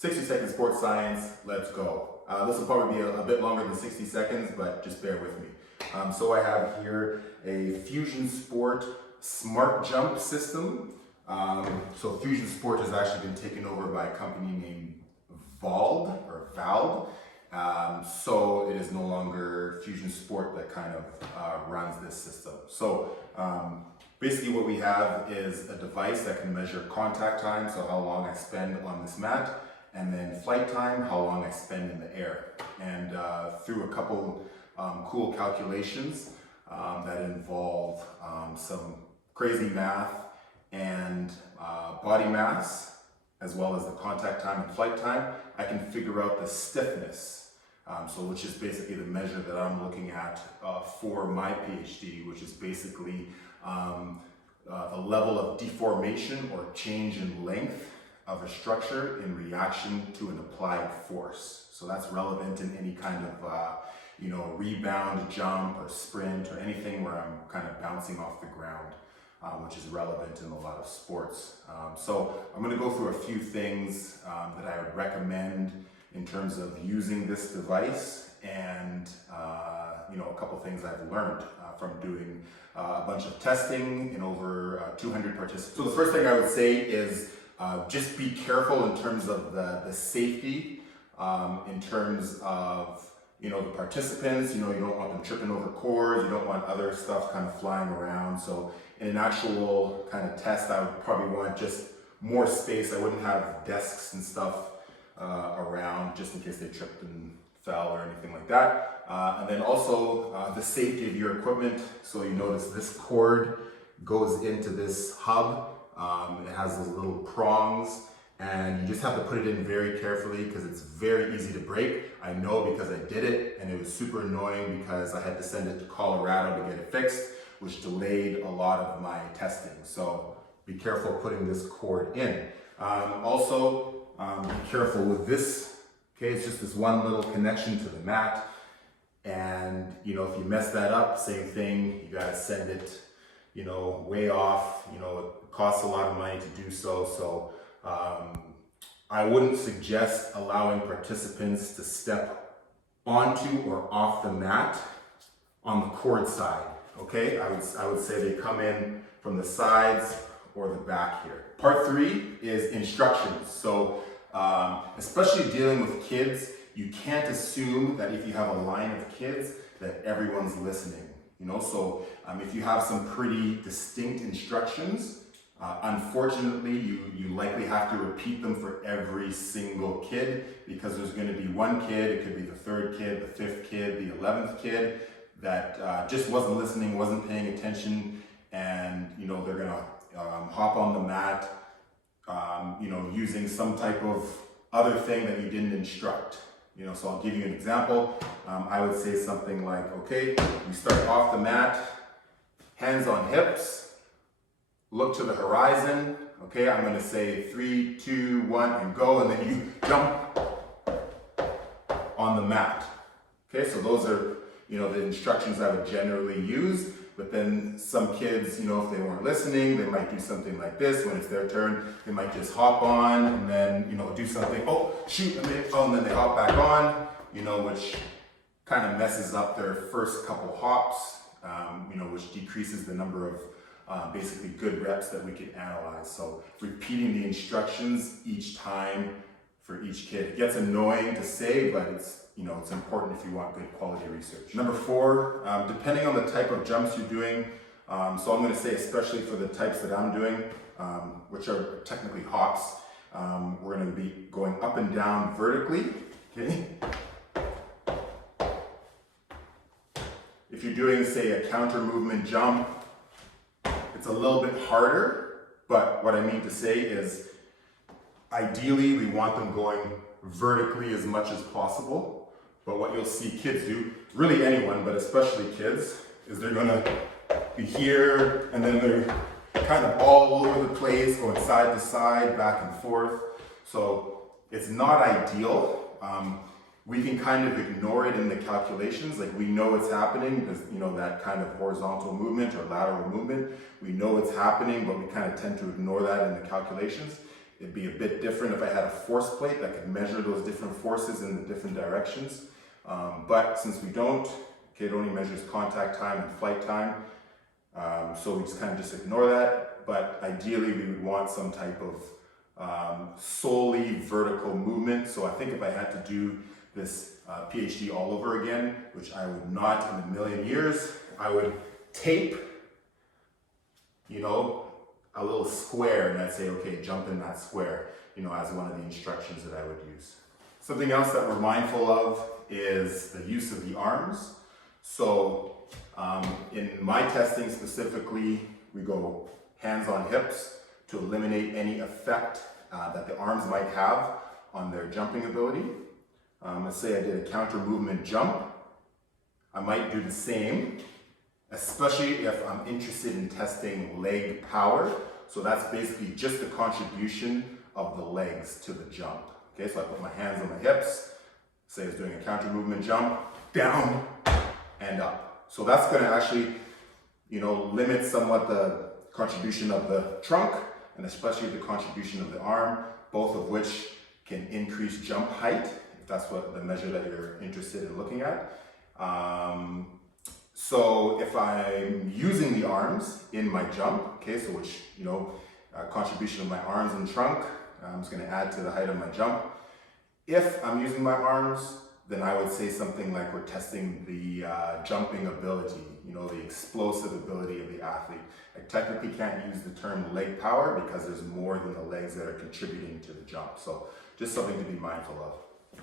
60 second sports science, let's go. This will probably be a bit longer than 60 seconds, but just bear with me. So I have here a Fusion Sport Smart Jump system. So Fusion Sport has actually been taken over by a company named Vald. So it is no longer Fusion Sport that kind of runs this system. So basically what we have is a device that can measure contact time, so how long I spend on this mat, and then flight time, how long I spend in the air. And through a couple cool calculations that involve some crazy math and body mass, as well as the contact time and flight time, I can figure out the stiffness. Which is basically the measure that I'm looking at for my PhD, which is basically the level of deformation or change in length of a structure in reaction to an applied force. So that's relevant in any kind of rebound, jump, or sprint, or anything where I'm kind of bouncing off the ground, which is relevant in a lot of sports. So I'm going to go through a few things that I would recommend in terms of using this device, and a couple things I've learned from doing a bunch of testing in over 200 participants. So the first thing I would say is just be careful in terms of the safety, in terms of the participants. You don't want them tripping over cords, you don't want other stuff kind of flying around. So in an actual kind of test, I would probably want just more space. I wouldn't have desks and stuff around just in case they tripped and fell or anything like that. And then also the safety of your equipment. So you notice this cord goes into this hub. It has those little prongs, and you just have to put it in very carefully because it's very easy to break. I know because I did it, and it was super annoying because I had to send it to Colorado to get it fixed, which delayed a lot of my testing. So be careful putting this cord in. Be careful with this. Okay, it's just this one little connection to the mat, and if you mess that up, same thing. You gotta send it, way off. It costs a lot of money to do so. So I wouldn't suggest allowing participants to step onto or off the mat on the cord side. Okay, I would say they come in from the sides or the back here. Part 3 is instructions. So especially dealing with kids, you can't assume that if you have a line of kids that everyone's listening. So if you have some pretty distinct instructions, unfortunately you likely have to repeat them for every single kid, because there's going to be one kid, it could be the 3rd kid, the 5th kid, the 11th kid, that just wasn't listening, wasn't paying attention, and they're gonna hop on the mat using some type of other thing that you didn't instruct. So I'll give you an example. I would say something like, okay, you start off the mat, hands on hips, look to the horizon. Okay, I'm gonna say 3, 2, 1, and go, and then you jump on the mat. Okay, so those are the instructions I would generally use. But then some kids, if they weren't listening, they might do something like this. When it's their turn, they might just hop on and then, do something, oh, shoot, and then they hop back on, which kind of messes up their first couple hops, which decreases the number of basically good reps that we could analyze. So repeating the instructions each time for each kid. It gets annoying to say, but it's important if you want good quality research. Number 4, depending on the type of jumps you're doing, so I'm going to say especially for the types that I'm doing, which are technically hops, we're going to be going up and down vertically. Okay. If you're doing, say, a counter movement jump, it's a little bit harder, but what I mean to say is ideally we want them going vertically as much as possible. But what you'll see kids do, really anyone, but especially kids, is they're gonna be here, and then they're kind of all over the place, going side to side, back and forth. So it's not ideal. We can kind of ignore it in the calculations, like we know it's happening because that kind of horizontal movement or lateral movement, we know it's happening, but we kind of tend to ignore that in the calculations. It'd be a bit different if I had a force plate that could measure those different forces in the different directions. But since we don't, okay, it only measures contact time and flight time. So we just kind of just ignore that. But ideally we would want some type of solely vertical movement. So I think if I had to do this PhD all over again, which I would not in a million years, I would tape, you know, a little square, and I'd say, okay, jump in that square, you know, as one of the instructions that I would use. Something else that we're mindful of is the use of the arms. So in my testing specifically, we go hands on hips to eliminate any effect that the arms might have on their jumping ability. Let's say I did a counter movement jump. I might do the same, especially if I'm interested in testing leg power. So that's basically just the contribution of the legs to the jump. Okay, so I put my hands on my hips, say I was doing a counter movement jump, down and up. So that's gonna actually, you know, limit somewhat the contribution of the trunk and especially the contribution of the arm, both of which can increase jump height, if that's what the measure that you're interested in looking at. So if I'm using the arms in my jump, okay, so which, you know, contribution of my arms and trunk, I'm just going to add to the height of my jump. If I'm using my arms, then I would say something like we're testing the jumping ability, you know, the explosive ability of the athlete. I technically can't use the term leg power because there's more than the legs that are contributing to the jump. So just something to be mindful of.